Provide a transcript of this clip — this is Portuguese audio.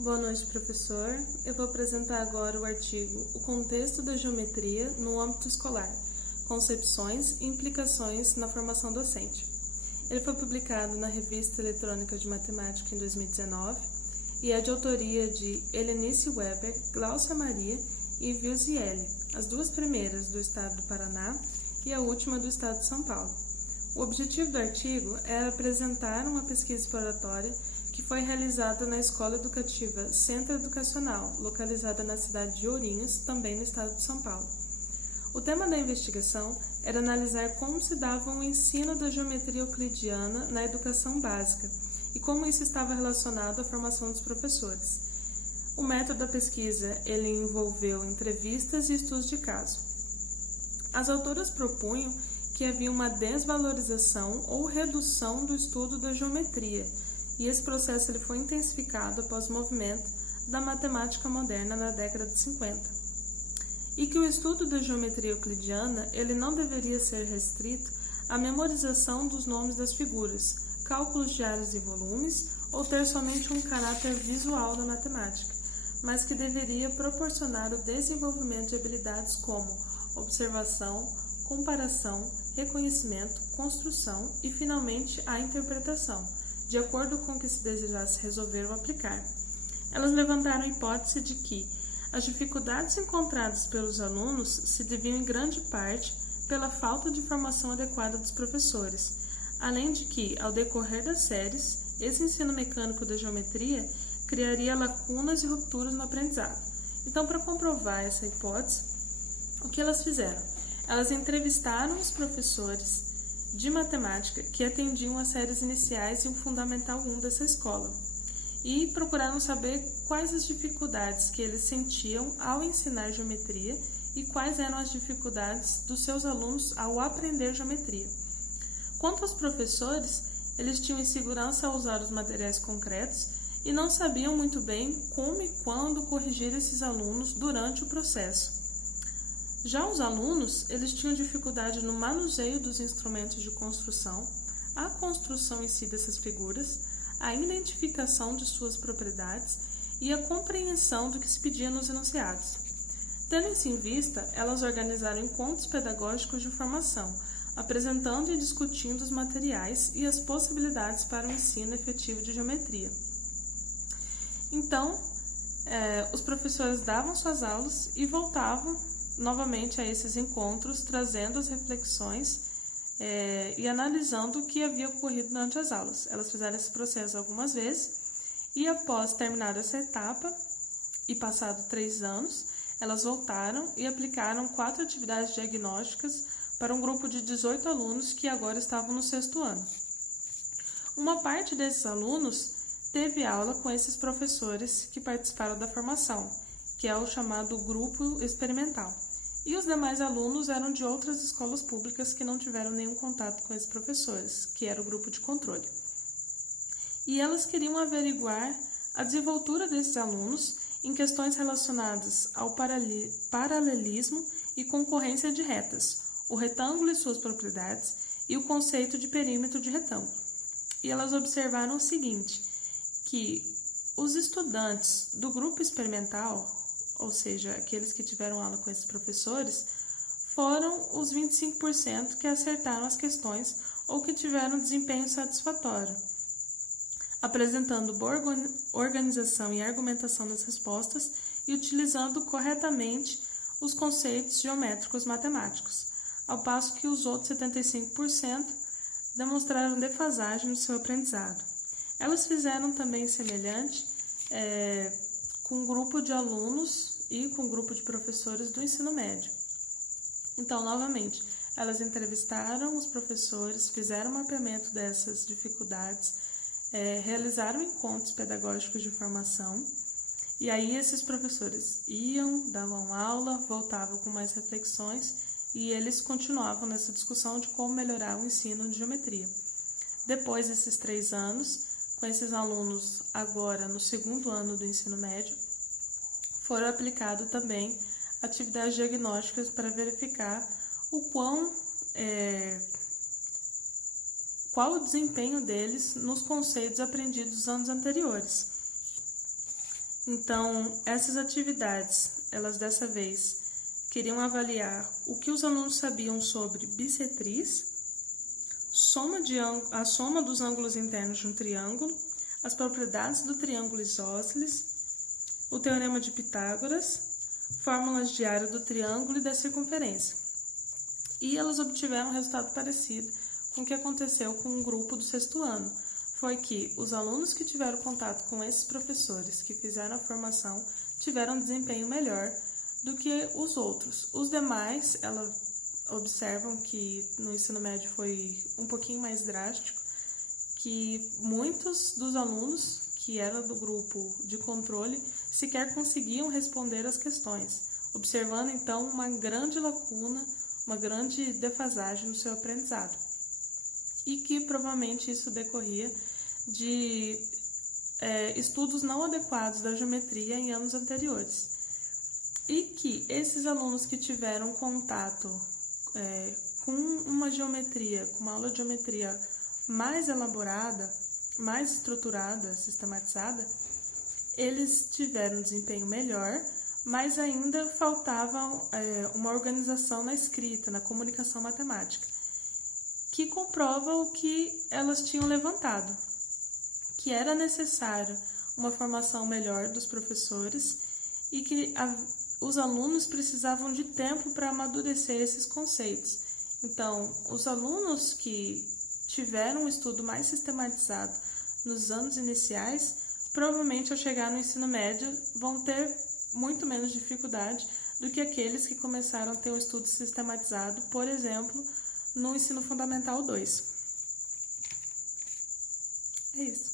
Boa noite, professor. Eu vou apresentar agora o artigo O Contexto da Geometria no âmbito escolar, concepções e implicações na formação docente. Ele foi publicado na Revista Eletrônica de Matemática em 2019 e é de autoria de Helenice Weber, Gláucia Maria e Vilziele, as duas primeiras do estado do Paraná e a última do estado de São Paulo. O objetivo do artigo era apresentar uma pesquisa exploratória que foi realizada na Escola Educativa Centro Educacional, localizada na cidade de Ourinhos, também no estado de São Paulo. O tema da investigação era analisar como se dava o ensino da geometria euclidiana na educação básica e como isso estava relacionado à formação dos professores. O método da pesquisa ele envolveu entrevistas e estudos de caso. As autoras propunham que havia uma desvalorização ou redução do estudo da geometria, e esse processo ele foi intensificado após o movimento da matemática moderna na década de 50. E que o estudo da geometria euclidiana ele não deveria ser restrito à memorização dos nomes das figuras, cálculos de áreas e volumes, ou ter somente um caráter visual da matemática, mas que deveria proporcionar o desenvolvimento de habilidades como observação, comparação, reconhecimento, construção e, finalmente, a interpretação, de acordo com o que se desejasse resolver ou aplicar. Elas levantaram a hipótese de que as dificuldades encontradas pelos alunos se deviam em grande parte pela falta de formação adequada dos professores, além de que, ao decorrer das séries, esse ensino mecânico da geometria criaria lacunas e rupturas no aprendizado. Então, para comprovar essa hipótese, o que elas fizeram? Elas entrevistaram os professores de matemática que atendiam as séries iniciais e o Fundamental 1 dessa escola e procuraram saber quais as dificuldades que eles sentiam ao ensinar geometria e quais eram as dificuldades dos seus alunos ao aprender geometria. Quanto aos professores, eles tinham insegurança ao usar os materiais concretos e não sabiam muito bem como e quando corrigir esses alunos durante o processo. Já os alunos, eles tinham dificuldade no manuseio dos instrumentos de construção, a construção em si dessas figuras, a identificação de suas propriedades e a compreensão do que se pedia nos enunciados. Tendo isso em vista, elas organizaram encontros pedagógicos de formação, apresentando e discutindo os materiais e as possibilidades para o ensino efetivo de geometria. Então, os professores davam suas aulas e voltavam novamente a esses encontros, trazendo as reflexões e analisando o que havia ocorrido durante as aulas. Elas fizeram esse processo algumas vezes e, após terminar essa etapa e passado 3 anos, elas voltaram e aplicaram 4 atividades diagnósticas para um grupo de 18 alunos que agora estavam no 6º ano. Uma parte desses alunos teve aula com esses professores que participaram da formação, que é o chamado grupo experimental. E os demais alunos eram de outras escolas públicas que não tiveram nenhum contato com esses professores, que era o grupo de controle. E elas queriam averiguar a desenvoltura desses alunos em questões relacionadas ao paralelismo e concorrência de retas, o retângulo e suas propriedades e o conceito de perímetro de retângulo. E elas observaram o seguinte, que os estudantes do grupo experimental, ou seja, aqueles que tiveram aula com esses professores, foram os 25% que acertaram as questões ou que tiveram desempenho satisfatório, apresentando boa organização e argumentação das respostas e utilizando corretamente os conceitos geométricos matemáticos, ao passo que os outros 75% demonstraram defasagem no seu aprendizado. Elas fizeram também semelhante com um grupo de alunos e com um grupo de professores do ensino médio. Então, novamente, elas entrevistaram os professores, fizeram um mapeamento dessas dificuldades, realizaram encontros pedagógicos de formação, e aí esses professores iam, davam aula, voltavam com mais reflexões, e eles continuavam nessa discussão de como melhorar o ensino de geometria. Depois desses 3 anos, com esses alunos agora no 2º ano do ensino médio, foram aplicadas também atividades diagnósticas para verificar qual o desempenho deles nos conceitos aprendidos nos anos anteriores. Então, essas atividades, elas dessa vez queriam avaliar o que os alunos sabiam sobre bissetriz, a soma dos ângulos internos de um triângulo, as propriedades do triângulo isósceles, o teorema de Pitágoras, fórmulas de área do triângulo e da circunferência. E elas obtiveram um resultado parecido com o que aconteceu com o grupo do sexto ano. Foi que os alunos que tiveram contato com esses professores que fizeram a formação tiveram um desempenho melhor do que os outros. Os demais, elas observam que no ensino médio foi um pouquinho mais drástico, que muitos dos alunos que eram do grupo de controle sequer conseguiam responder as questões, observando então uma grande lacuna, uma grande defasagem no seu aprendizado. E que provavelmente isso decorria de estudos não adequados da geometria em anos anteriores. E que esses alunos que tiveram contato com uma geometria, com uma aula de geometria mais elaborada, mais estruturada, sistematizada, eles tiveram um desempenho melhor, mas ainda faltava uma organização na escrita, na comunicação matemática, que comprova o que elas tinham levantado, que era necessário uma formação melhor dos professores e que os alunos precisavam de tempo para amadurecer esses conceitos. Então, os alunos que tiveram um estudo mais sistematizado nos anos iniciais, provavelmente ao chegar no ensino médio vão ter muito menos dificuldade do que aqueles que começaram a ter um estudo sistematizado, por exemplo, no ensino fundamental 2. É isso.